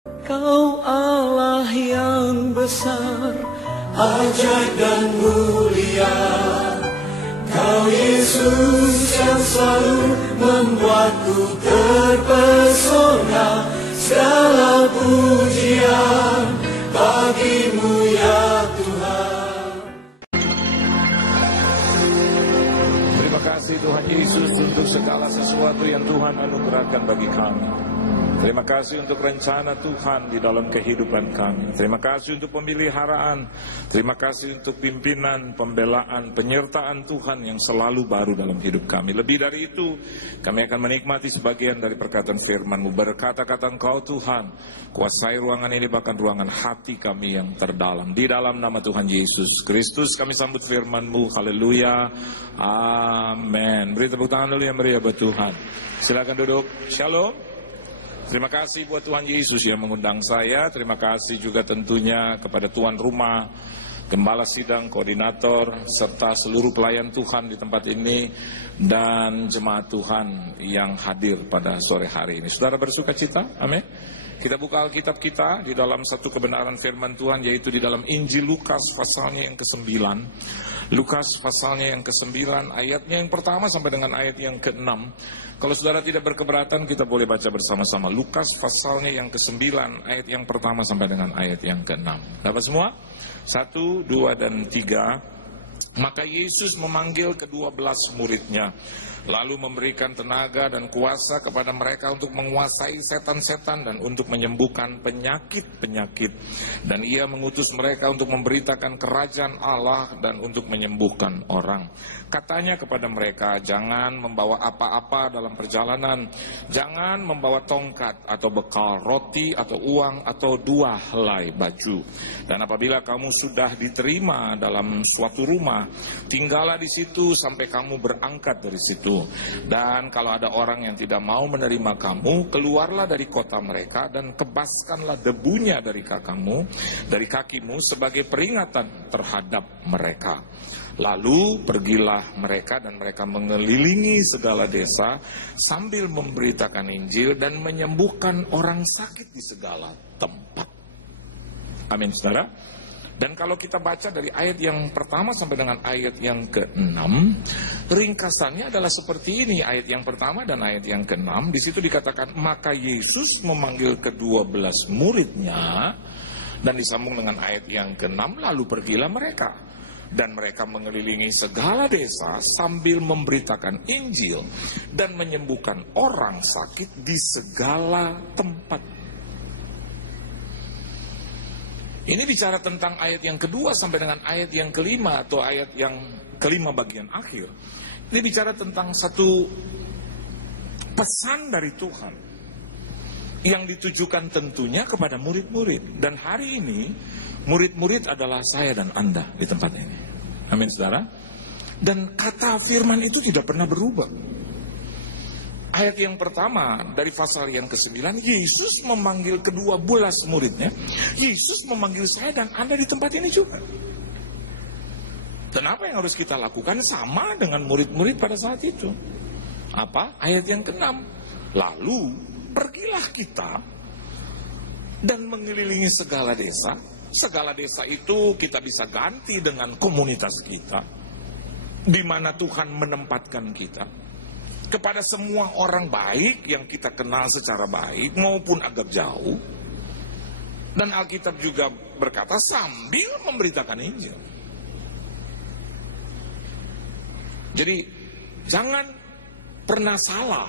Kau Allah yang besar, ajaib dan mulia. Kau Yesus yang selalu membuatku terpesona. Segala pujian bagimu ya Tuhan. Terima kasih Tuhan Yesus untuk segala sesuatu yang Tuhan anugerahkan bagi kami. Terima kasih untuk rencana Tuhan di dalam kehidupan kami. Terima kasih untuk pemeliharaan. Terima kasih untuk pimpinan, pembelaan, penyertaan Tuhan yang selalu baru dalam hidup kami. Lebih dari itu, kami akan menikmati sebagian dari perkataan firman-Mu. Berkata-kata Engkau Tuhan, kuasai ruangan ini bahkan ruangan hati kami yang terdalam. Di dalam nama Tuhan Yesus Kristus kami sambut firman-Mu. Haleluya. Amin. Beri tepuk tangan dulu yang meriah buat Tuhan. Silakan duduk. Shalom. Terima kasih buat Tuhan Yesus yang mengundang saya. Terima kasih juga tentunya kepada tuan rumah, gembala sidang, koordinator, serta seluruh pelayan Tuhan di tempat ini, dan jemaat Tuhan yang hadir pada sore hari ini. Saudara bersuka cita? Amin. Kita buka Alkitab kita di dalam satu kebenaran firman Tuhan, yaitu di dalam Injil Lukas pasalnya yang ke-9. Lukas pasalnya yang ke-9, ayatnya yang pertama sampai dengan ayat yang ke-6. Kalau saudara tidak berkeberatan, kita boleh baca bersama-sama. Lukas pasalnya yang ke-9, ayat yang pertama sampai dengan ayat yang ke-6. Dapat semua? 1, 2, dan 3. Maka Yesus memanggil ke-12 muridnya, lalu memberikan tenaga dan kuasa kepada mereka untuk menguasai setan-setan dan untuk menyembuhkan penyakit-penyakit. Dan ia mengutus mereka untuk memberitakan kerajaan Allah dan untuk menyembuhkan orang. Katanya kepada mereka, jangan membawa apa-apa dalam perjalanan. Jangan membawa tongkat atau bekal, roti atau uang atau 2 helai baju. Dan apabila kamu sudah diterima dalam suatu rumah, tinggallah di situ sampai kamu berangkat dari situ. Dan kalau ada orang yang tidak mau menerima kamu, keluarlah dari kota mereka dan kebaskanlah debunya dari kakimu sebagai peringatan terhadap mereka. Lalu pergilah mereka dan mereka mengelilingi segala desa sambil memberitakan Injil dan menyembuhkan orang sakit di segala tempat. Amin, saudara. Dan kalau kita baca dari ayat yang pertama sampai dengan ayat yang ke-6, ringkasannya adalah seperti ini. Ayat yang pertama dan ayat yang ke-6, di situ dikatakan, maka Yesus memanggil ke-12 muridnya, dan disambung dengan ayat yang ke-6, lalu pergilah mereka. Dan mereka mengelilingi segala desa sambil memberitakan Injil dan menyembuhkan orang sakit di segala tempat. Ini bicara tentang ayat yang kedua sampai dengan ayat yang kelima atau ayat yang kelima bagian akhir. Ini bicara tentang satu pesan dari Tuhan yang ditujukan tentunya kepada murid-murid. Dan hari ini murid-murid adalah saya dan Anda di tempat ini. Amin, saudara. Dan kata firman itu tidak pernah berubah. Ayat yang pertama dari pasal yang ke-9, Yesus memanggil ke-12 muridnya. Yesus memanggil saya dan Anda di tempat ini juga. Dan apa yang harus kita lakukan sama dengan murid-murid pada saat itu? Apa? Ayat yang ke-6. Lalu pergilah kita dan mengelilingi segala desa. Segala desa itu kita bisa ganti dengan komunitas kita, di mana Tuhan menempatkan kita. Kepada semua orang baik yang kita kenal secara baik maupun agak jauh. Dan Alkitab juga berkata sambil memberitakan Injil. Jadi jangan pernah salah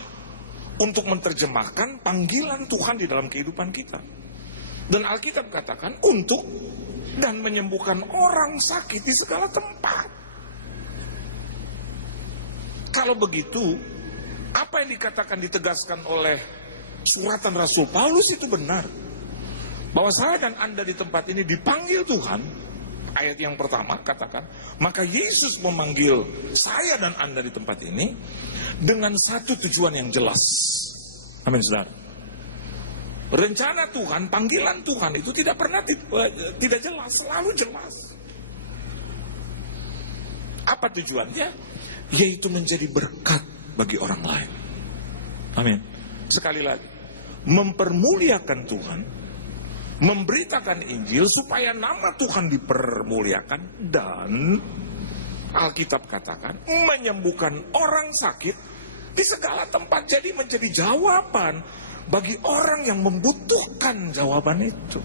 untuk menerjemahkan panggilan Tuhan di dalam kehidupan kita. Dan Alkitab katakan untuk dan menyembuhkan orang sakit di segala tempat. Kalau begitu, apa yang dikatakan ditegaskan oleh suratan Rasul Paulus itu benar. Bahwa saya dan Anda di tempat ini dipanggil Tuhan. Ayat yang pertama katakan, maka Yesus memanggil saya dan Anda di tempat ini dengan satu tujuan yang jelas. Amin, saudara. Rencana Tuhan, panggilan Tuhan itu tidak pernah tidak jelas, selalu jelas. Apa tujuannya? Yaitu menjadi berkat bagi orang lain. Amin. Sekali lagi, mempermuliakan Tuhan memberitakan Injil supaya nama Tuhan dipermuliakan, dan Alkitab katakan menyembuhkan orang sakit di segala tempat, jadi menjadi jawaban bagi orang yang membutuhkan jawaban itu.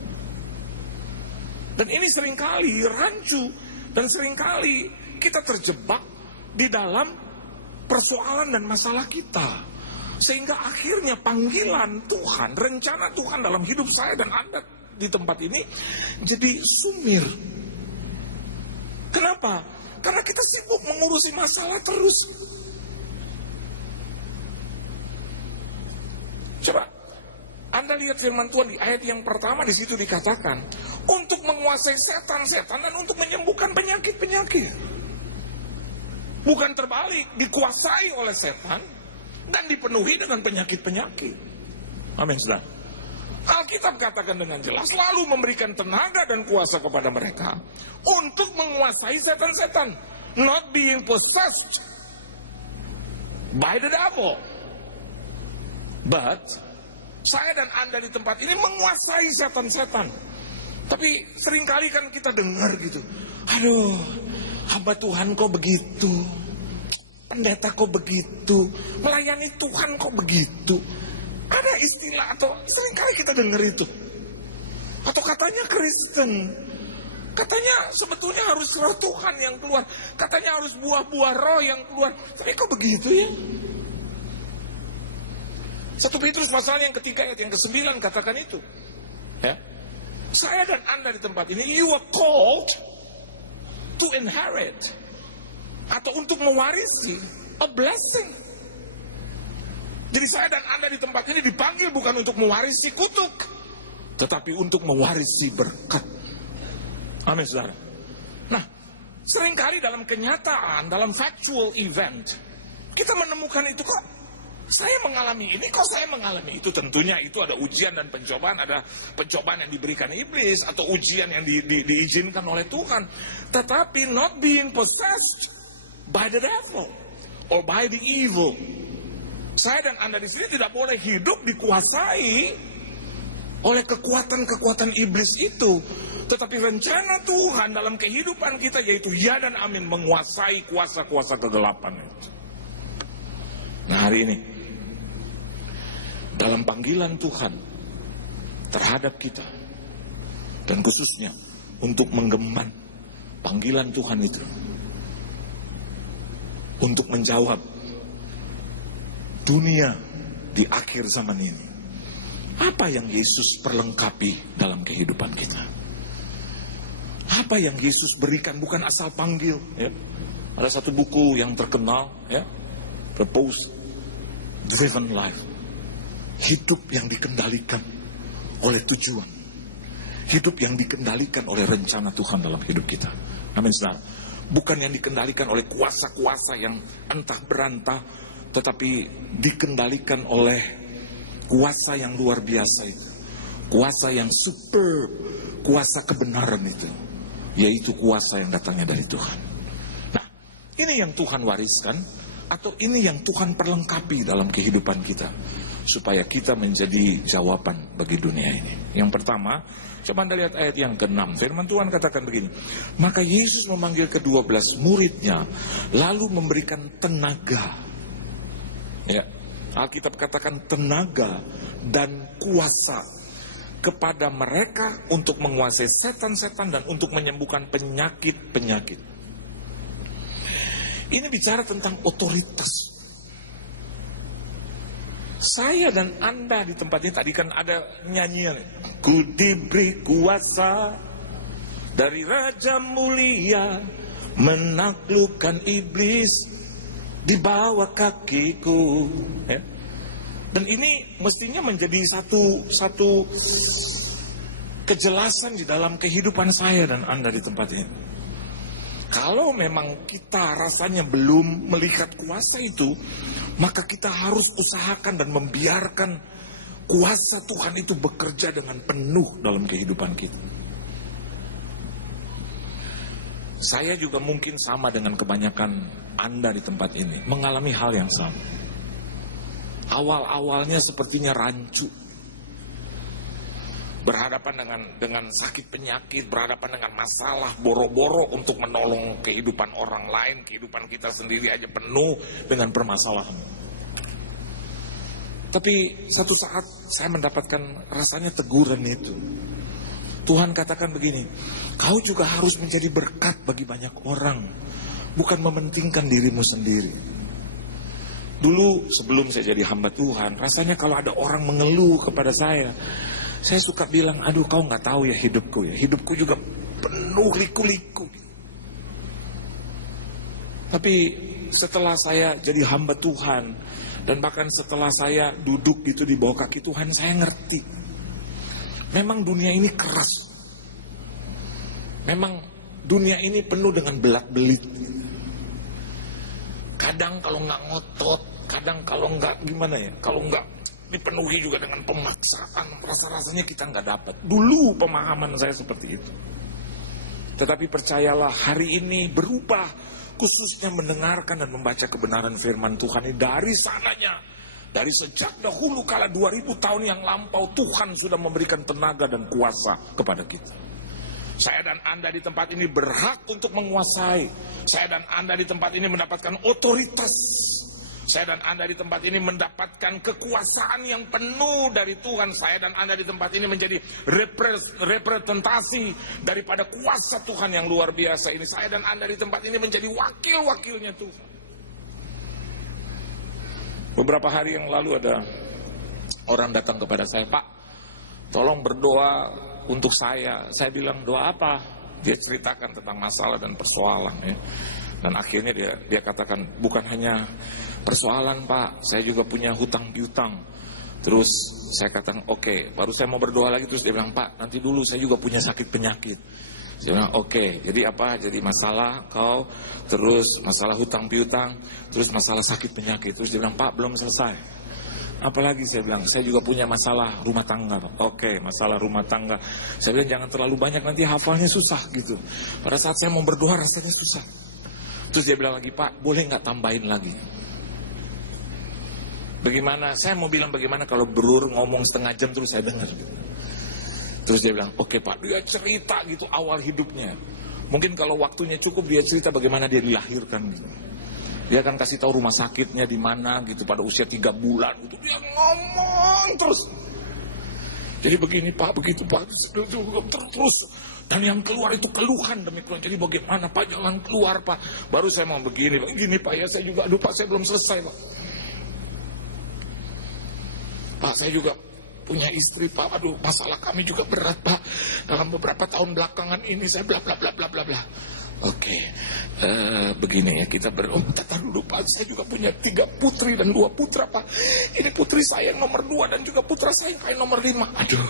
Dan ini seringkali rancu, dan seringkali kita terjebak di dalam persoalan dan masalah kita, sehingga akhirnya panggilan Tuhan, rencana Tuhan dalam hidup saya dan Anda di tempat ini jadi sumir. Kenapa? Karena kita sibuk mengurusi masalah terus. Coba Anda lihat firman Tuhan di ayat yang pertama, di situ dikatakan untuk menguasai setan-setan dan untuk menyembuhkan penyakit-penyakit. Bukan terbalik, dikuasai oleh setan dan dipenuhi dengan penyakit-penyakit. Amin, saudara. Alkitab katakan dengan jelas, lalu memberikan tenaga dan kuasa kepada mereka untuk menguasai setan-setan, not being possessed by the devil, but saya dan Anda di tempat ini menguasai setan-setan. Tapi seringkali kan kita dengar gitu, aduh, hamba Tuhan kok begitu, pendeta kok begitu, melayani Tuhan kok begitu. Ada istilah atau seringkali kita dengar itu. Atau katanya Kristen, katanya sebetulnya harus roh Tuhan yang keluar, katanya harus buah-buah roh yang keluar. Tapi kok begitu ya? 1 Petrus pasal yang ketiga ayat yang ke-9 katakan itu. Ya. Saya dan Anda di tempat ini, you are called to inherit, atau untuk mewarisi a blessing. Jadi saya dan Anda di tempat ini dipanggil bukan untuk mewarisi kutuk, tetapi untuk mewarisi berkat. Amin, saudara. Nah, seringkali dalam kenyataan, dalam factual event, kita menemukan itu kok. Saya mengalami ini, kok saya mengalami itu. Tentunya itu ada ujian dan pencobaan, ada pencobaan yang diberikan iblis, atau ujian yang diizinkan oleh Tuhan. Tetapi not being possessed by the devil or by the evil. Saya dan Anda di sini tidak boleh hidup dikuasai oleh kekuatan-kekuatan iblis itu. Tetapi rencana Tuhan dalam kehidupan kita yaitu ya dan amin, menguasai kuasa-kuasa kegelapan itu. Nah, hari ini dalam panggilan Tuhan terhadap kita, dan khususnya untuk menggemban panggilan Tuhan itu, untuk menjawab dunia di akhir zaman ini, apa yang Yesus perlengkapi dalam kehidupan kita? Apa yang Yesus berikan, bukan asal panggil. Ya. Ada satu buku yang terkenal, ya, Purpose Driven Life. Hidup yang dikendalikan oleh tujuan. Hidup yang dikendalikan oleh rencana Tuhan dalam hidup kita. Amin, saudara. Bukan yang dikendalikan oleh kuasa-kuasa yang entah berantah, tetapi dikendalikan oleh kuasa yang luar biasa itu. Kuasa yang superb, kuasa kebenaran itu. Yaitu kuasa yang datangnya dari Tuhan. Nah, ini yang Tuhan wariskan, atau ini yang Tuhan perlengkapi dalam kehidupan kita, supaya kita menjadi jawaban bagi dunia ini. Yang pertama, coba Anda lihat ayat yang ke-6. Firman Tuhan katakan begini, maka Yesus memanggil ke-12 muridnya, lalu memberikan tenaga. Ya, Alkitab katakan tenaga dan kuasa kepada mereka untuk menguasai setan-setan dan untuk menyembuhkan penyakit-penyakit. Ini bicara tentang otoritas. Saya dan Anda di tempat ini, tadi kan ada nyanyian, ku diberi kuasa dari Raja Mulia, menaklukkan iblis di bawah kakiku. Ya. Dan ini mestinya menjadi satu kejelasan di dalam kehidupan saya dan Anda di tempat ini. Kalau memang kita rasanya belum melihat kuasa itu, maka kita harus usahakan dan membiarkan kuasa Tuhan itu bekerja dengan penuh dalam kehidupan kita. Saya juga mungkin sama dengan kebanyakan Anda di tempat ini, mengalami hal yang sama. Awal-awalnya sepertinya rancu. berhadapan dengan sakit penyakit, berhadapan dengan masalah, boro-boro untuk menolong kehidupan orang lain, kehidupan kita sendiri aja penuh dengan permasalahan. Tapi satu saat saya mendapatkan rasanya teguran itu. Tuhan katakan begini, kau juga harus menjadi berkat bagi banyak orang, bukan mementingkan dirimu sendiri. Dulu sebelum saya jadi hamba Tuhan, rasanya kalau ada orang mengeluh kepada saya suka bilang, aduh kau gak tahu ya hidupku ya. Hidupku juga penuh liku-liku. Tapi setelah saya jadi hamba Tuhan, dan bahkan setelah saya duduk gitu di bawah kaki Tuhan, saya ngerti. Memang dunia ini keras. Memang dunia ini penuh dengan belak-belit. Kadang kalau nggak ngotot, kadang kalau nggak gimana ya, kalau nggak dipenuhi juga dengan pemaksaan, rasa-rasanya kita nggak dapat. Dulu pemahaman saya seperti itu. Tetapi percayalah, hari ini berubah, khususnya mendengarkan dan membaca kebenaran firman Tuhan ini dari sananya. Dari sejak dahulu kala 2000 tahun yang lampau, Tuhan sudah memberikan tenaga dan kuasa kepada kita. Saya dan Anda di tempat ini berhak untuk menguasai. Saya dan Anda di tempat ini mendapatkan otoritas. Saya dan Anda di tempat ini mendapatkan kekuasaan yang penuh dari Tuhan. Saya dan Anda di tempat ini menjadi representasi daripada kuasa Tuhan yang luar biasa ini. Saya dan Anda di tempat ini menjadi wakil-wakilnya Tuhan. Beberapa hari yang lalu ada orang datang kepada saya, Pak, tolong berdoa untuk saya. Saya bilang, doa apa? Dia ceritakan tentang masalah dan persoalan ya. Dan akhirnya dia katakan, bukan hanya persoalan Pak, saya juga punya hutang piutang. Terus saya katakan, oke, baru saya mau berdoa lagi. Terus dia bilang, Pak, nanti dulu saya juga punya sakit penyakit. Saya bilang, oke, jadi apa? Jadi masalah kau, terus masalah hutang piutang, terus masalah sakit penyakit. Terus dia bilang, Pak, belum selesai. Apalagi saya bilang, saya juga punya masalah rumah tangga. Oke, masalah rumah tangga. Saya bilang, jangan terlalu banyak, nanti hafalnya susah gitu. Pada saat saya mau berdoa rasanya susah. Terus dia bilang lagi, Pak, boleh nggak tambahin lagi? Bagaimana? Saya mau bilang bagaimana kalau Brur ngomong setengah jam terus saya dengar. Terus dia bilang, oke Pak, dia cerita gitu awal hidupnya. Mungkin kalau waktunya cukup dia cerita bagaimana dia dilahirkan gitu. Dia akan kasih tahu rumah sakitnya di mana gitu pada usia 3 bulan gitu. Dia ngomong terus. Jadi begini Pak, begitu Pak, terus. Dan yang keluar itu keluhan demi keluhan. Jadi bagaimana Pak, jangan keluar Pak. Baru saya mau begini Pak ya, saya juga, aduh Pak, saya belum selesai Pak. Pak, saya juga punya istri Pak, aduh masalah kami juga berat Pak. Dalam beberapa tahun belakangan ini saya bla bla bla bla bla bla. Oke, begini ya, kita tatar dulu Pak. Saya juga punya 3 putri dan 2 putra Pak. Ini putri saya yang nomor 2 dan juga putra saya yang nomor 5. Aduh.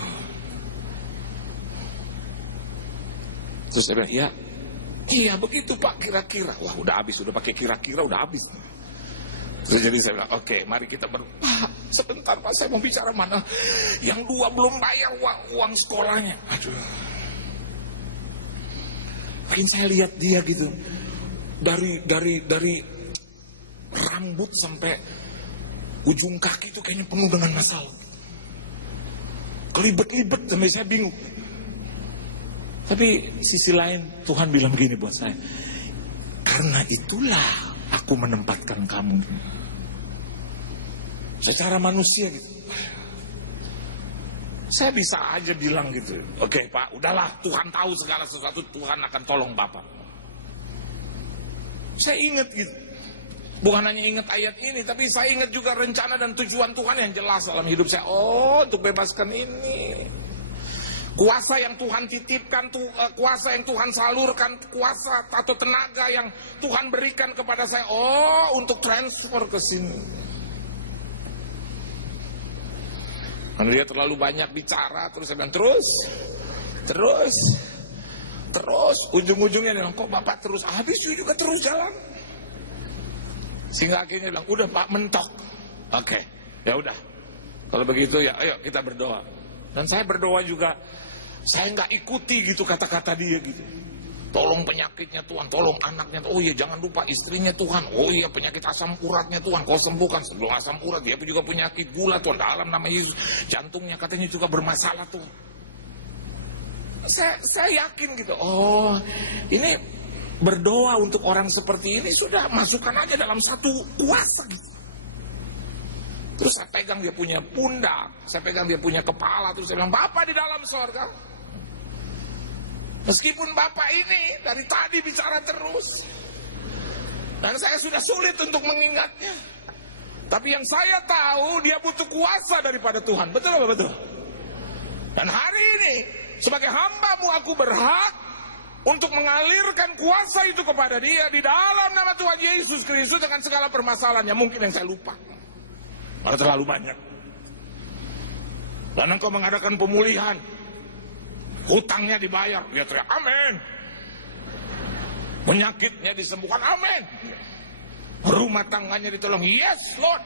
Terus saya bilang, iya begitu Pak, kira-kira. Wah udah habis, udah pakai kira-kira udah habis. Terus jadi saya bilang, oke, mari kita Pak, sebentar Pak, saya mau bicara mana. Yang 2 belum bayar uang sekolahnya. Aduh. Makin saya lihat dia gitu. Dari rambut sampai ujung kaki itu kayaknya penuh dengan masalah. Kelibet-libet sampai saya bingung. Tapi sisi lain Tuhan bilang gini buat saya, karena itulah aku menempatkan kamu. Secara manusia gitu, saya bisa aja bilang gitu, oke Pak, udahlah, Tuhan tahu segala sesuatu, Tuhan akan tolong Bapak. Saya ingat gitu, bukan hanya ingat ayat ini, tapi saya ingat juga rencana dan tujuan Tuhan yang jelas dalam hidup saya. Oh, untuk bebaskan ini, kuasa yang Tuhan titipkan, kuasa yang Tuhan salurkan, kuasa atau tenaga yang Tuhan berikan kepada saya. Oh, untuk transfer ke sini. Karena dia terlalu banyak bicara, terus saya bilang, terus, ujung-ujungnya dia bilang, kok Bapak terus, habis juga terus jalan. Sehingga akhirnya bilang, udah Pak, mentok. Oke, ya udah. Kalau begitu ya, ayo kita berdoa. Dan saya berdoa juga, saya nggak ikuti gitu kata-kata dia gitu. Tolong penyakitnya Tuhan, tolong anaknya. Oh iya, jangan lupa istrinya Tuhan. Oh iya, penyakit asam uratnya Tuhan, kau sembuhkan. Sebelum asam urat, dia juga penyakit gula Tuhan, dalam nama Yesus. Jantungnya katanya juga bermasalah Tuhan. saya yakin gitu. Oh, ini berdoa untuk orang seperti ini sudah masukkan aja dalam satu kuasa gitu. Terus saya pegang dia punya pundak, saya pegang dia punya kepala, terus saya bilang, Bapak di dalam sorga. Meskipun Bapak ini dari tadi bicara terus, dan saya sudah sulit untuk mengingatnya, tapi yang saya tahu dia butuh kuasa daripada Tuhan. Betul apa betul? Dan hari ini sebagai hamba-Mu aku berhak untuk mengalirkan kuasa itu kepada dia di dalam nama Tuhan Yesus Kristus dengan segala permasalahannya. Mungkin yang saya lupa, karena terlalu banyak. Dan Engkau mengadakan pemulihan, hutangnya dibayar, dia teriak amin. Penyakitnya disembuhkan, amin. Rumah tangganya ditolong, yes Lord.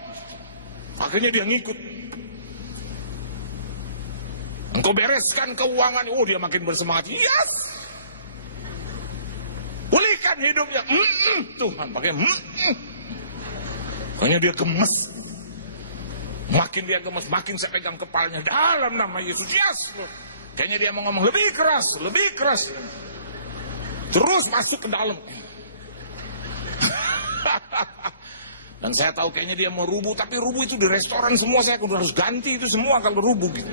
Akhirnya dia ngikut. Engkau bereskan keuangan, oh dia makin bersemangat, yes. Pulihkan hidupnya, Tuhan pakai Kayaknya dia gemes. Makin dia gemes, makin saya pegang kepalanya dalam nama Yesus, yes Lord. Kayaknya dia mau ngomong lebih keras, lebih keras. Terus masuk ke dalam. Dan saya tahu kayaknya dia mau rubuh, tapi rubuh itu di restoran semua, saya harus ganti itu semua kalau rubuh gitu.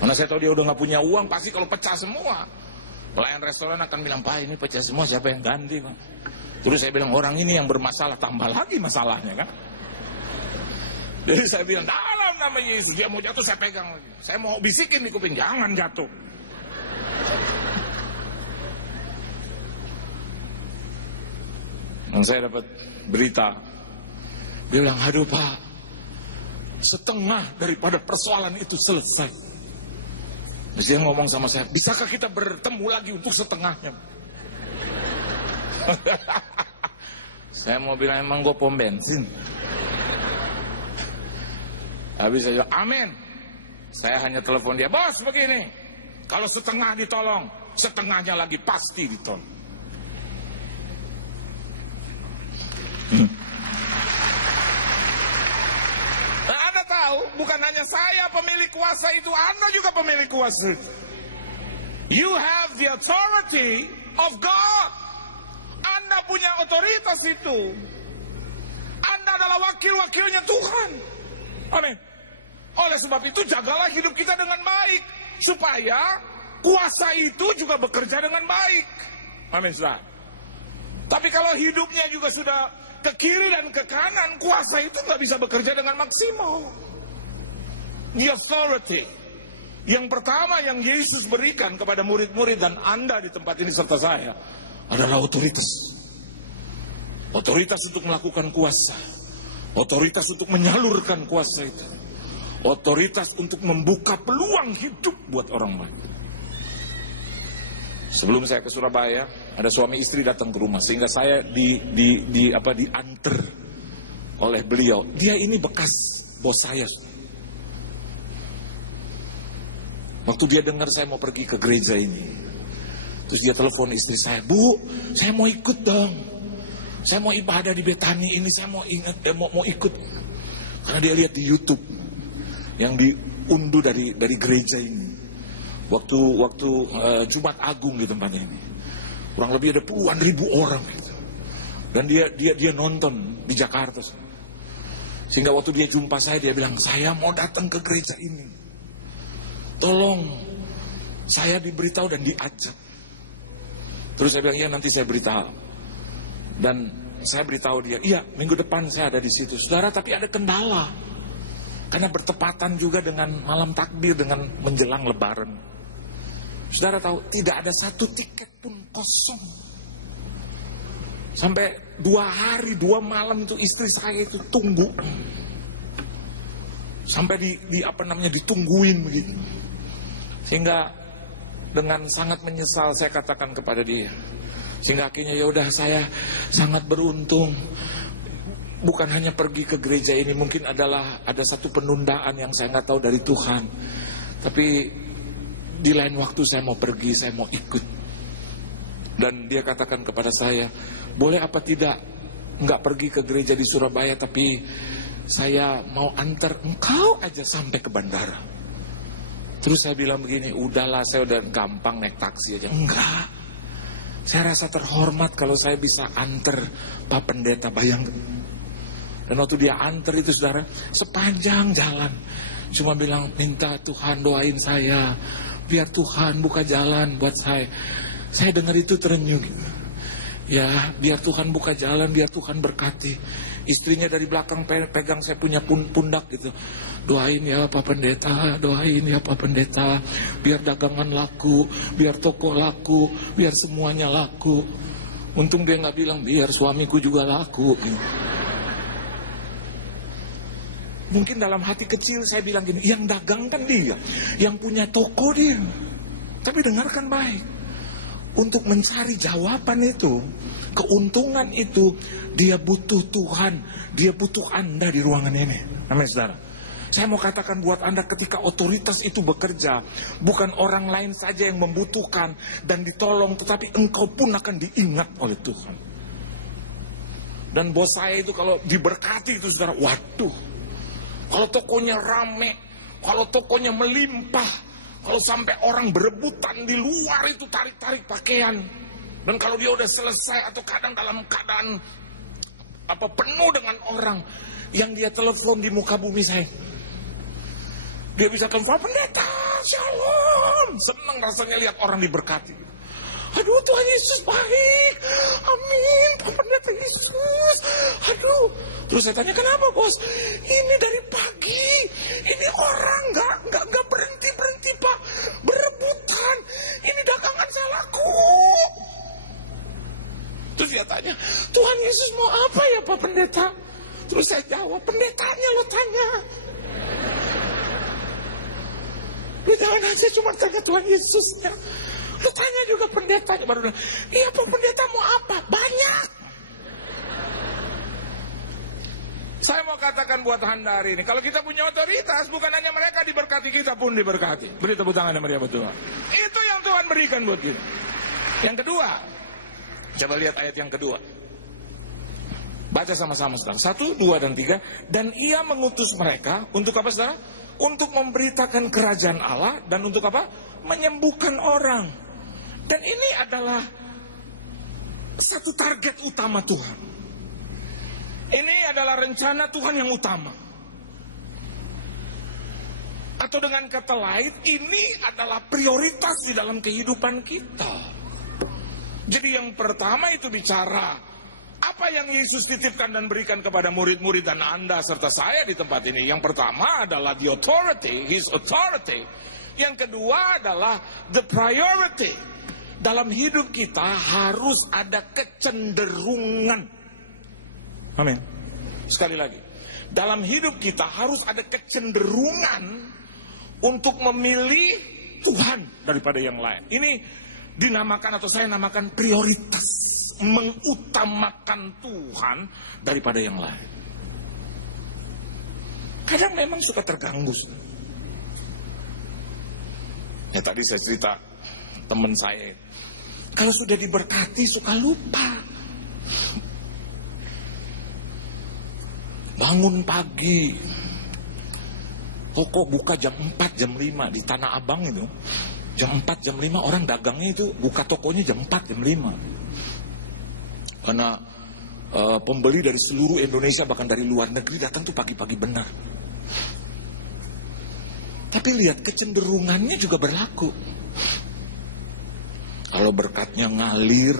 Karena saya tahu dia udah nggak punya uang, pasti kalau pecah semua, pelayan restoran akan bilang, Pak ini pecah semua, siapa yang ganti Pak? Terus saya bilang, orang ini yang bermasalah, tambah lagi masalahnya kan. Jadi saya bilang, dalam nama Yesus, dia mau jatuh saya pegang lagi. Saya mau bisikin di kuping, jangan jatuh. Dan saya dapat berita, dia bilang, aduh Pak, setengah daripada persoalan itu selesai. Terus dia ngomong sama saya, bisakah kita bertemu lagi untuk setengahnya? Saya mau bilang, emang gue pom bensin. Habis saya bilang, amin. Saya hanya telepon dia, bos begini, kalau setengah ditolong, setengahnya lagi pasti ditolong. Nah, Anda tahu, bukan hanya saya pemilik kuasa itu, Anda juga pemilik kuasa. You have the authority of God. Anda punya otoritas itu. Anda adalah wakil-wakilnya Tuhan. Amin. Oleh sebab itu jagalah hidup kita dengan baik, supaya kuasa itu juga bekerja dengan baik. Amin, saudara. Tapi kalau hidupnya juga sudah ke kiri dan ke kanan, kuasa itu nggak bisa bekerja dengan maksimal. The authority yang pertama yang Yesus berikan kepada murid-murid dan Anda di tempat ini serta saya adalah otoritas. Otoritas untuk melakukan kuasa. Otoritas untuk menyalurkan kuasa itu. Otoritas untuk membuka peluang hidup buat orang lain. Sebelum saya ke Surabaya, ada suami istri datang ke rumah, sehingga saya diantar oleh beliau. Dia ini bekas bos saya. Waktu dia dengar saya mau pergi ke gereja ini, terus dia telepon istri saya, Bu, saya mau ikut dong. Saya mau ibadah di Betani ini, saya mau ikut. Karena dia lihat di YouTube yang diunduh dari gereja ini. Waktu Jumat Agung di tempatnya ini, kurang lebih ada puluhan ribu orang gitu. Dan dia nonton di Jakarta. Sehingga waktu dia jumpa saya, dia bilang, saya mau datang ke gereja ini, tolong saya diberitahu dan diajak. Terus saya bilang, iya nanti saya beritahu. Dan saya beritahu dia, iya minggu depan saya ada di situ. Saudara, tapi ada kendala, karena bertepatan juga dengan malam takbir, dengan menjelang lebaran. Saudara tahu, tidak ada satu tiket pun kosong. Sampai 2 hari 2 malam itu istri saya itu tunggu. Sampai ditungguin begitu. Sehingga dengan sangat menyesal saya katakan kepada dia. Sehingga akhirnya ya udah, saya sangat beruntung. Bukan hanya pergi ke gereja ini, mungkin ada satu penundaan yang saya nggak tahu dari Tuhan. Tapi di lain waktu saya mau pergi, saya mau ikut. Dan dia katakan kepada saya, boleh apa tidak nggak pergi ke gereja di Surabaya, tapi saya mau antar engkau aja sampai ke bandara. Terus saya bilang begini, udahlah saya udah gampang naik taksi aja. Enggak. Saya rasa terhormat kalau saya bisa antar Pak Pendeta, bayangkan. Dan waktu dia antar itu saudara, sepanjang jalan cuma bilang, minta Tuhan doain saya, biar Tuhan buka jalan buat saya. Saya dengar itu terenyuh. Ya, biar Tuhan buka jalan, biar Tuhan berkati. Istrinya dari belakang pegang saya punya pundak gitu. Doain ya Pak Pendeta, doain ya Pak Pendeta, biar dagangan laku, biar toko laku, biar semuanya laku. Untung dia nggak bilang biar suamiku juga laku. Mungkin dalam hati kecil saya bilang gini, yang dagang kan dia, yang punya toko dia. Tapi dengarkan baik. Untuk mencari jawaban itu, keuntungan itu, dia butuh Tuhan, dia butuh Anda di ruangan ini. Amin, saudara. Saya mau katakan buat Anda, ketika otoritas itu bekerja, bukan orang lain saja yang membutuhkan dan ditolong, tetapi engkau pun akan diingat oleh Tuhan. Dan bos saya itu kalau diberkati itu saudara, waduh, kalau tokonya rame, kalau tokonya melimpah, kalau sampai orang berebutan di luar itu tarik-tarik pakaian. Dan kalau dia udah selesai atau kadang dalam keadaan penuh dengan orang, yang dia telepon di muka bumi saya, dia bisa telepon, Pendeta, shalom. Senang rasanya lihat orang diberkati. Aduh, Tuhan Yesus baik. Amin, Pak Pendeta Yesus. Aduh. Terus saya tanya, kenapa bos? Ini dari pagi, ini orang nggak berhenti Pak, berebutan. Ini dagangan saya laku. Terus dia tanya, Tuhan Yesus mau apa ya Pak Pendeta? Terus saya jawab, pendetanya lo tanya. Lu jangan aja cuma tanya Tuhan Yesusnya. Lu tanya juga pendetanya. Baru bilang, iya Pak Pendeta mau apa? Banyak. Saya mau katakan buat Anda hari ini, kalau kita punya otoritas, bukan hanya mereka diberkati, kita pun diberkati. Beri tepuk tangan sama dia betul. Itu yang Tuhan berikan buat kita. Yang kedua, coba lihat ayat yang kedua. Baca sama-sama saudara. 1, 2, dan 3. Dan ia mengutus mereka untuk apa saudara? Untuk memberitakan kerajaan Allah dan untuk apa? Menyembuhkan orang. Dan ini adalah satu target utama Tuhan. Ini adalah rencana Tuhan yang utama. Atau dengan kata lain, ini adalah prioritas di dalam kehidupan kita. Jadi yang pertama itu bicara apa yang Yesus titipkan dan berikan kepada murid-murid dan Anda serta saya di tempat ini. Yang pertama adalah the authority, His authority. Yang kedua adalah the priority. Dalam hidup kita harus ada kecenderungan. Amin. Sekali lagi, dalam hidup kita harus ada kecenderungan untuk memilih Tuhan daripada yang lain. Ini dinamakan atau saya namakan prioritas, mengutamakan Tuhan daripada yang lain. Kadang memang suka terganggu. Ya tadi saya cerita teman saya, kalau sudah diberkati suka lupa. Bangun pagi, toko buka jam 4, jam 5 di Tanah Abang itu. Jam 4, jam 5 orang dagangnya itu buka tokonya jam 4, jam 5. Karena pembeli dari seluruh Indonesia bahkan dari luar negeri datang tuh pagi-pagi benar. Tapi lihat kecenderungannya juga berlaku. Kalau berkatnya ngalir,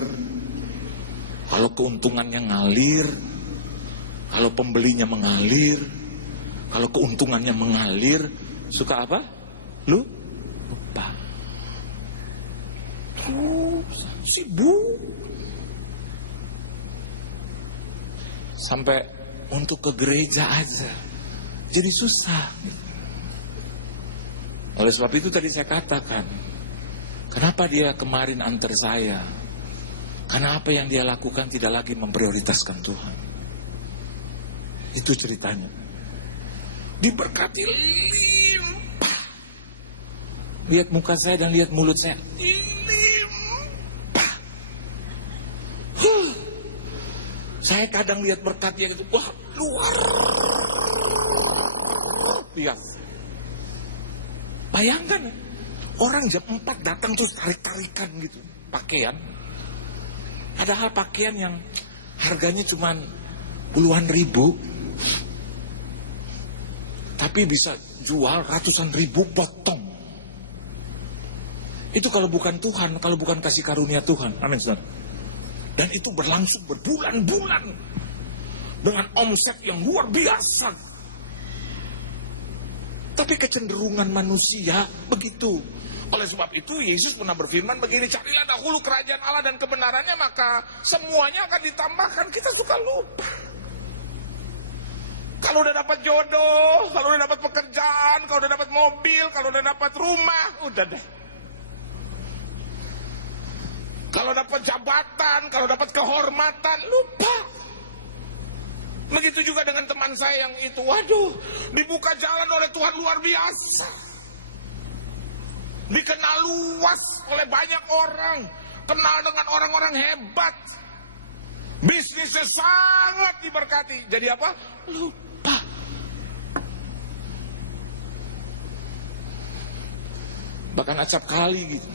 kalau keuntungannya ngalir, kalau pembelinya mengalir, kalau keuntungannya mengalir, suka apa? Lupa. Sibuk. Sampai untuk ke gereja aja jadi susah. Oleh sebab itu tadi saya katakan, kenapa dia kemarin antar saya? Karena apa yang dia lakukan tidak lagi memprioritaskan Tuhan. Itu ceritanya. Diberkati limpah. Lihat muka saya dan lihat mulut saya. Limpah. Saya kadang lihat berkatnya gitu. Wah, luar biasa. Bayangkan, orang jam 4 datang terus tarik-tarikan gitu pakaian. Padahal pakaian yang harganya cuma puluhan ribu, tapi bisa jual ratusan ribu potong. Itu kalau bukan Tuhan, kalau bukan kasih karunia Tuhan. Amin, saudara. Dan itu berlangsung berbulan-bulan dengan omset yang luar biasa. Tapi kecenderungan manusia begitu. Oleh sebab itu Yesus pernah berfirman begini, carilah dahulu kerajaan Allah dan kebenarannya, maka semuanya akan ditambahkan. Kita suka lupa. Kalau udah dapat jodoh, kalau udah dapat pekerjaan, kalau udah dapat mobil, kalau udah dapat rumah, udah deh. Kalau dapat jabatan, kalau dapat kehormatan, lupa. Begitu juga dengan teman saya yang itu. Waduh, dibuka jalan oleh Tuhan luar biasa. Dikenal luas oleh banyak orang. Kenal dengan orang-orang hebat. Bisnisnya sangat diberkati. Jadi apa? Lupa. Bahkan acap kali gitu.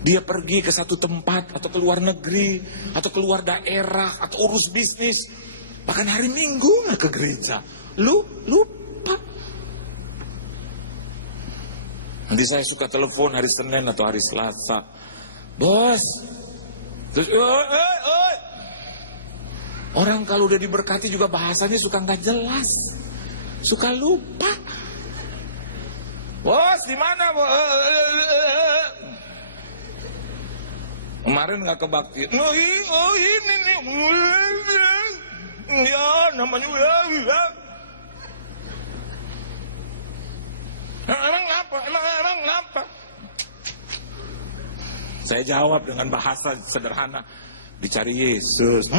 Dia pergi ke satu tempat atau ke luar negeri atau keluar daerah atau urus bisnis. Bahkan hari Minggu nggak ke gereja. Lupa. Nanti saya suka telepon hari Senin atau hari Selasa. Bos. Terus, orang kalau udah diberkati juga bahasanya suka nggak jelas. Suka lupa. Bos, di mana? Kemarin nggak kebakti. Oh ini nih. Ya namanya ya. Emang apa? Saya jawab dengan bahasa sederhana, dicari Yesus.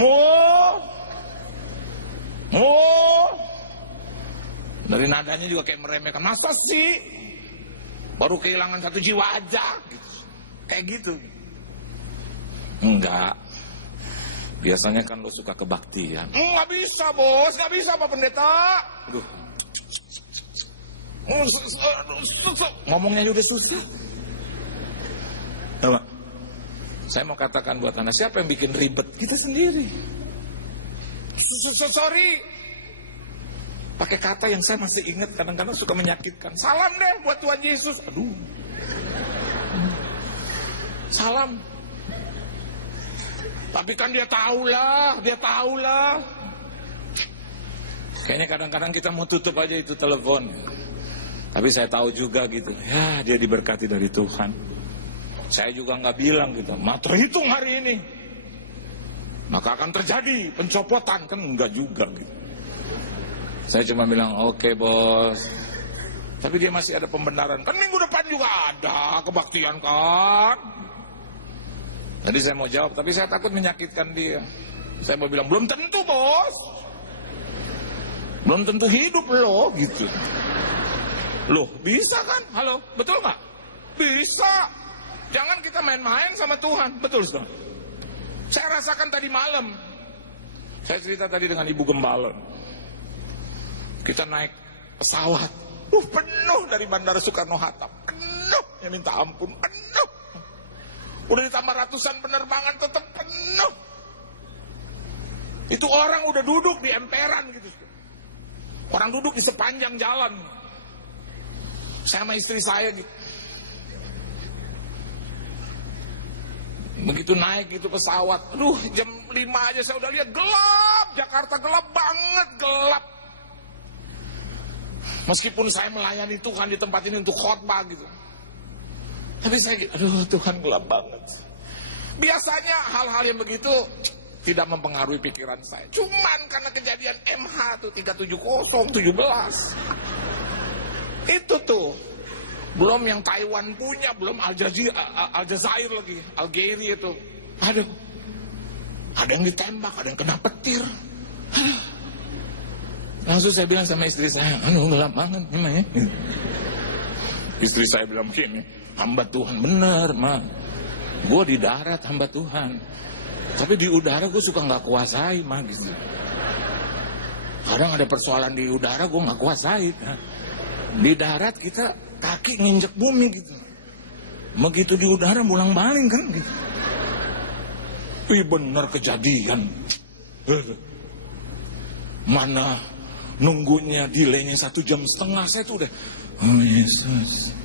Dari nadanya juga kayak meremehkan. Masa sih? Baru kehilangan satu jiwa aja. Kayak gitu. Enggak. Biasanya kan lo suka kebaktian. Nggak bisa, bos. Nggak bisa, Pak Pendeta. Aduh. Ngomongnya udah susah. Coba. Saya mau katakan buat Anda, siapa yang bikin ribet? Kita sendiri. Sorry. Pakai kata yang saya masih ingat, kadang-kadang suka menyakitkan. Salam deh buat Tuhan Yesus. Aduh. Salam. Tapi kan dia tahulah. Kayaknya kadang-kadang kita mau tutup aja itu telepon. Tapi saya tahu juga gitu. Ya, dia diberkati dari Tuhan. Saya juga nggak bilang gitu. Terhitung hari ini, maka akan terjadi pencopotan, kan enggak juga gitu. Saya cuma bilang, oke, bos. Tapi dia masih ada pembenaran. Kan minggu depan juga ada kebaktian kan. Tadi saya mau jawab, tapi saya takut menyakitkan dia. Saya mau bilang, belum tentu, bos. Belum tentu hidup lo, gitu. Loh, bisa kan? Halo, betul nggak? Bisa. Jangan kita main-main sama Tuhan. Betul, saudara. Saya rasakan tadi malam. Saya cerita tadi dengan Ibu Gembala. Kita naik pesawat. Penuh dari Bandara Soekarno-Hatta. Penuh, ya minta ampun, penuh. Udah ditambah ratusan penerbangan tetap penuh. Itu orang udah duduk di emperan gitu. Orang duduk di sepanjang jalan. Saya sama istri saya gitu. Begitu naik gitu pesawat. Jam 5 aja saya udah lihat gelap. Jakarta gelap banget, gelap. Meskipun saya melayani Tuhan di tempat ini untuk khotbah gitu. Tapi saya gitu, Tuhan gelap banget. Biasanya hal-hal yang begitu tidak mempengaruhi pikiran saya. Cuman karena kejadian MH tuh 370-17. Itu tuh. Belum yang Taiwan punya, belum Aljazair lagi, Algeria itu. Aduh. Ada yang ditembak, ada yang kena petir. Aduh. Langsung saya bilang sama istri saya, gelap banget memang ya. Istri saya bilang begini, hamba Tuhan bener, Ma. Gue di darat hamba Tuhan. Tapi di udara gue suka gak kuasai, Ma, gitu. Kadang ada persoalan di udara gue gak kuasai. Di darat kita kaki nginjek bumi gitu. Begitu di udara bulang-baling kan gitu. Ih bener kejadian. Mana nunggunya delaynya 1,5 jam, saya tuh udah, oh Yesus.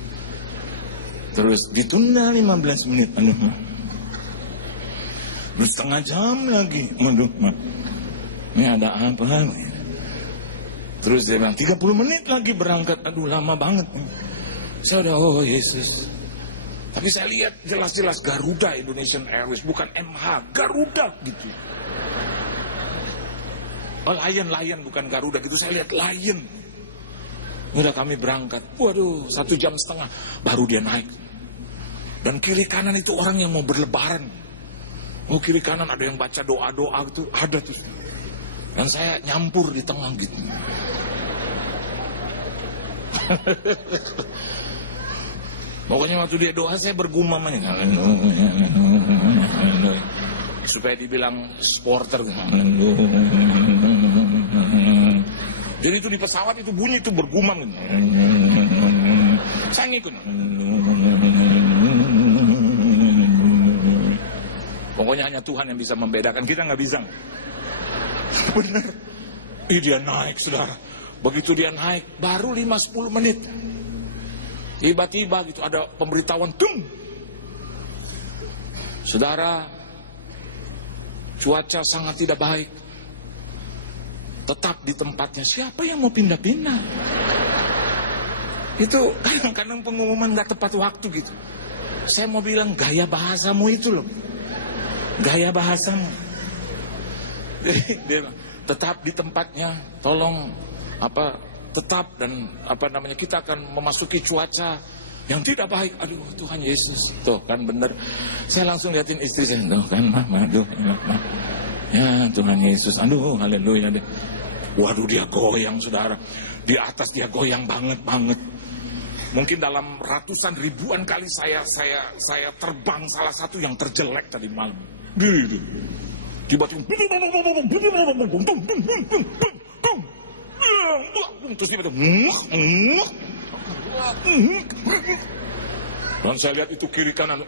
Terus ditunda 15 menit, aduh. Setengah jam lagi, aduh. Ini ada apa? Terus dia bilang 30 menit lagi berangkat, aduh lama banget. Saya udah, oh Yesus. Tapi saya lihat jelas-jelas Garuda Indonesian Airways, bukan MH, Garuda gitu. Oh Lion bukan Garuda gitu, saya lihat Lion. Udah kami berangkat, waduh 1,5 jam baru dia naik. Dan kiri kanan itu orang yang mau berlebaran. Oh kiri kanan ada yang baca doa-doa gitu, ada tuh. Dan saya nyampur di tengah gitu. Pokoknya waktu dia doa saya bergumam aja. Supaya dibilang supporter. Jadi itu di pesawat itu bunyi itu bergumam. Saya ngikut. Pokoknya hanya Tuhan yang bisa membedakan, kita nggak bisa. Bener. Dia naik, saudara. Begitu dia naik, baru 5-10 menit. Tiba-tiba gitu ada pemberitahuan, tung. Saudara, cuaca sangat tidak baik. Tetap di tempatnya. Siapa yang mau pindah-pindah? Itu kadang-kadang pengumuman nggak tepat waktu gitu. Saya mau bilang gaya bahasamu itu loh. Gaya bahasamu. Dia tetap di tempatnya. Tolong tetap dan kita akan memasuki cuaca yang tidak baik. Aduh Tuhan Yesus. Tuh kan bener. Saya langsung liatin istri saya. Tuh kan mama. Ya Tuhan Yesus. Aduh haleluya deh. Waduh dia goyang saudara. Di atas dia goyang banget. Mungkin dalam ratusan ribuan kali saya terbang salah satu yang terjelek tadi malam. Tiba-tiba terus tiba-tiba dan saya lihat itu kiri kanan.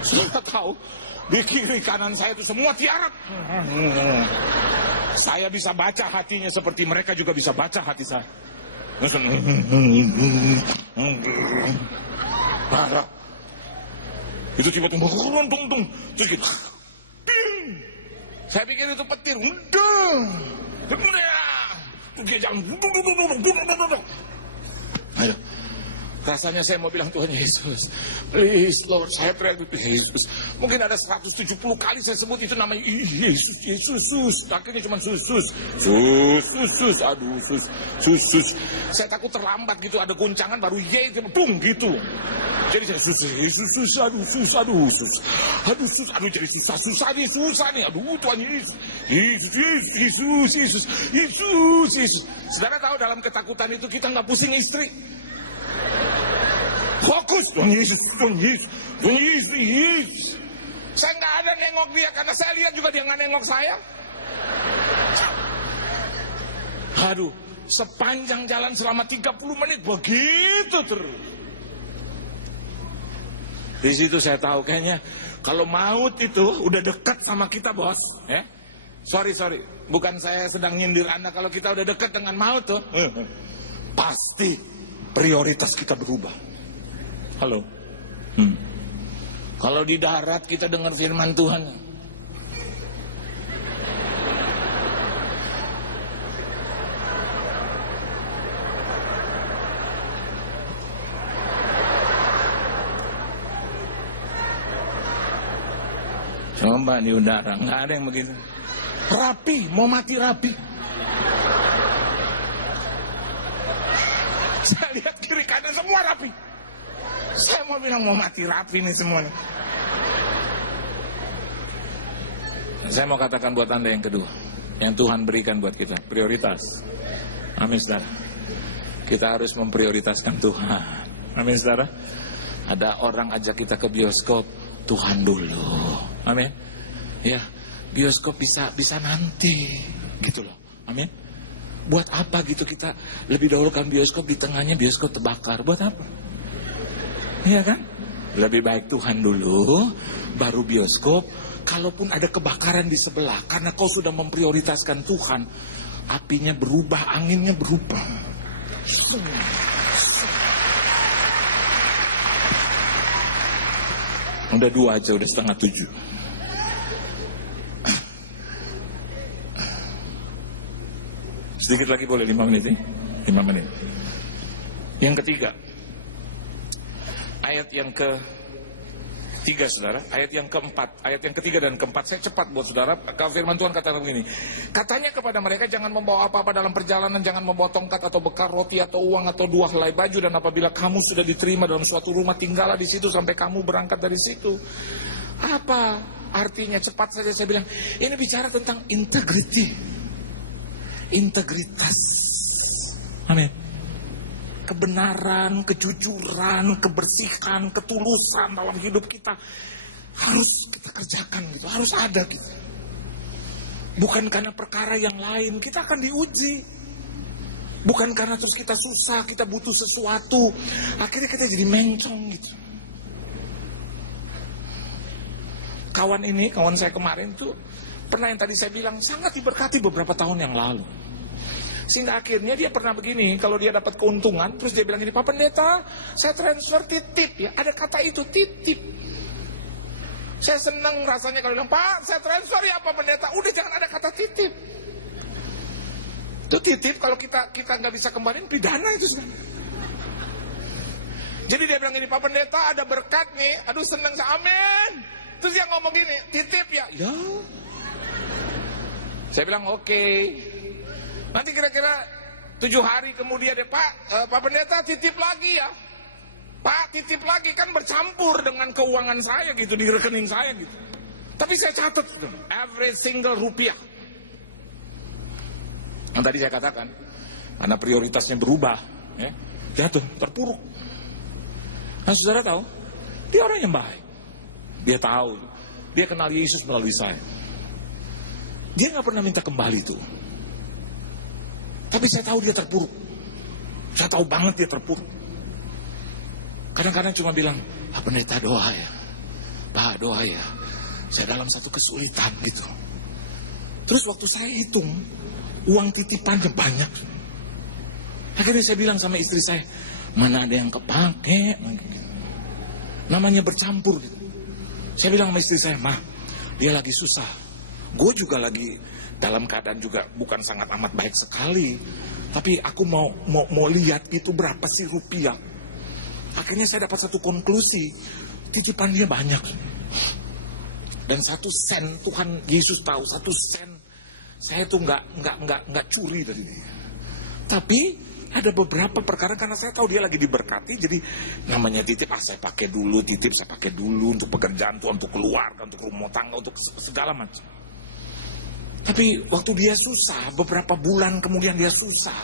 Saya tahu di kiri kanan saya itu semua tiarap. Saya bisa baca hatinya seperti mereka juga bisa baca hati saya. Itu tiba-tiba terus gitu. Saya pikir itu petir. Dia jalan. Ayo. Rasanya saya mau bilang Tuhan Yesus, please Lord, saya teriak Yesus. Mungkin ada 170 kali saya sebut itu namanya Yesus. Akhirnya cuma sus. Aduh sus. Saya takut terlambat gitu, ada goncangan baru bung gitu. Jadi saya sus, aduh jadi susah nih. Aduh Tuhan Yesus. Saudara tahu dalam ketakutan itu kita nggak pusing istri. Fokus, Tuhan Yesus. Saya nggak ada nengok dia karena saya lihat juga dia nggak nengok saya. Aduh, sepanjang jalan selama 30 menit begitu terus. Di situ saya tahu kayaknya kalau maut itu udah dekat sama kita bos, ya. Sorry, bukan saya sedang nyindir Anda kalau kita udah dekat dengan maut tuh, pasti prioritas kita berubah. Halo. Kalau di darat kita dengar firman Tuhan. Coba di udara, nggak ada yang begitu. Rapi, mau mati rapi. Saya lihat kiri kanan semua rapi. Saya mau bilang mau mati rapi nih semuanya. Saya mau katakan buat Anda yang kedua, yang Tuhan berikan buat kita, prioritas. Amin saudara. Kita harus memprioritaskan Tuhan. Amin saudara. Ada orang ajak kita ke bioskop, Tuhan dulu. Amin. Ya, bioskop bisa nanti, gitu loh. Amin. Buat apa gitu kita lebih dahulu kan bioskop, di tengahnya bioskop terbakar. Buat apa? Iya kan? Lebih baik Tuhan dulu, baru bioskop. Kalaupun ada kebakaran di sebelah, karena kau sudah memprioritaskan Tuhan, apinya berubah, anginnya berubah. Udah 2 aja, udah 6:30. Sedikit lagi boleh 5 menit nih? 5 menit. Yang ketiga, ayat yang ketiga saudara, ayat yang keempat, ayat yang ketiga dan keempat. Saya cepat buat saudara. Firman Tuhan katakan begini, katanya kepada mereka, jangan membawa apa-apa dalam perjalanan, jangan membawa tongkat atau bekal roti atau uang atau 2 helai baju, dan apabila kamu sudah diterima dalam suatu rumah, tinggallah di situ sampai kamu berangkat dari situ. Apa artinya? Cepat saja saya bilang, ini bicara tentang integrity. Integritas, amin. Kebenaran, kejujuran, kebersihan, ketulusan dalam hidup kita harus kita kerjakan gitu, harus ada gitu. Bukan karena perkara yang lain, kita akan diuji. Bukan karena terus kita susah, kita butuh sesuatu, akhirnya kita jadi mencong gitu. Kawan saya kemarin tuh pernah yang tadi saya bilang sangat diberkati beberapa tahun yang lalu. Sehingga akhirnya dia pernah begini, kalau dia dapat keuntungan, terus dia bilang gini, Pak Pendeta, saya transfer titip ya. Ada kata itu, titip. Saya senang rasanya kalau bilang, Pak, saya transfer ya Pak Pendeta. Udah, jangan ada kata titip. Itu titip, kalau kita nggak bisa kembaliin, pidana itu sebenarnya. Jadi dia bilang gini, Pak Pendeta ada berkat nih, aduh senang saya, amin. Terus dia ngomong gini, titip ya. Ya. Saya bilang oke. Nanti kira-kira 7 hari kemudian deh, Pak Pendeta titip lagi ya. Pak titip lagi, kan bercampur dengan keuangan saya gitu, di rekening saya gitu. Tapi saya catat every single rupiah. Yang tadi saya katakan, karena prioritasnya berubah, ya, jatuh, terpuruk. Nah saudara tahu, dia orang yang baik. Dia tahu, dia kenal Yesus melalui saya. Dia nggak pernah minta kembali itu. Tapi saya tahu dia terpuruk. Saya tahu banget dia terpuruk. Kadang-kadang cuma bilang, Pak Pendeta doa ya. Pak doa ya. Saya dalam satu kesulitan gitu. Terus waktu saya hitung, uang titipannya banyak. Akhirnya saya bilang sama istri saya, mana ada yang kepake. Namanya bercampur gitu. Saya bilang sama istri saya, Ma, dia lagi susah. Gue juga lagi dalam keadaan juga bukan sangat amat baik sekali. Tapi aku mau lihat itu berapa sih rupiah. Akhirnya saya dapat satu konklusi, titipan dia banyak. Dan 1 sen, Tuhan Yesus tahu 1 sen, saya tuh nggak curi dari dia. Tapi ada beberapa perkara karena saya tahu dia lagi diberkati, jadi namanya titip, saya pakai dulu, titip saya pakai dulu untuk pekerjaan Tuhan, untuk keluarga, untuk rumah tangga, untuk segala macam. Tapi waktu dia susah, beberapa bulan kemudian dia susah,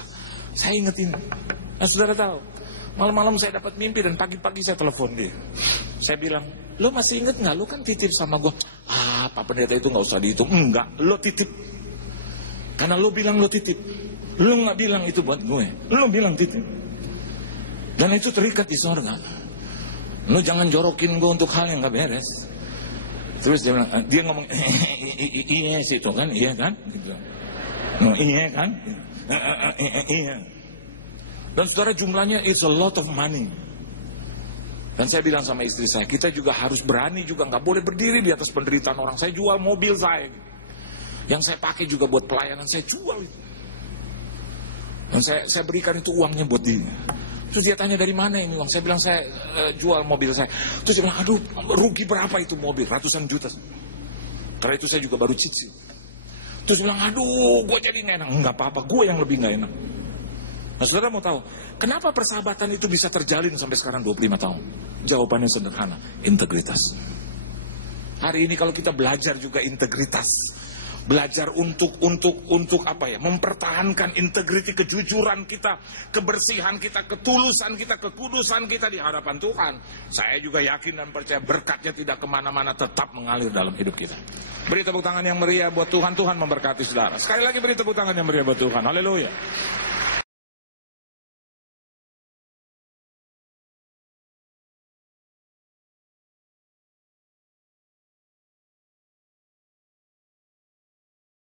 saya ingetin. Nah saudara tahu, malam-malam saya dapat mimpi dan pagi-pagi saya telepon dia. Saya bilang, lo masih inget gak? Lo kan titip sama gue. Pak Pendeta itu gak usah dihitung. Enggak, lo titip. Karena lo bilang lo titip. Lo gak bilang itu buat gue. Lo bilang titip. Dan itu terikat di sorga. Lo jangan jorokin gue untuk hal yang gak beres. Terus dia bilang, dia ngomong, iya sih itu kan, iya kan? Gitu. No, iya kan? Iya. Dan saudara jumlahnya it's a lot of money. Dan saya bilang sama istri saya, kita juga harus berani juga, nggak boleh berdiri di atas penderitaan orang. Saya jual mobil saya, yang saya pakai juga buat pelayanan, saya jual itu. Dan saya berikan itu uangnya buat dia. Terus dia tanya dari mana ini uang? Saya bilang saya jual mobil saya. Terus dia bilang, aduh rugi berapa itu mobil? Ratusan juta. Karena itu saya juga baru cicil. Terus bilang, aduh gue jadi gak enak. Enggak apa-apa, gue yang lebih gak enak. Nah saudara mau tahu, kenapa persahabatan itu bisa terjalin sampai sekarang 25 tahun? Jawabannya sederhana, integritas. Hari ini kalau kita belajar juga integritas, Belajar untuk apa ya? Mempertahankan integriti, kejujuran kita, kebersihan kita, ketulusan kita, kekudusan kita di hadapan Tuhan. Saya juga yakin dan percaya berkatnya tidak kemana-mana, tetap mengalir dalam hidup kita. Beri tepuk tangan yang meriah buat Tuhan. Tuhan memberkati saudara. Sekali lagi beri tepuk tangan yang meriah buat Tuhan. Haleluya.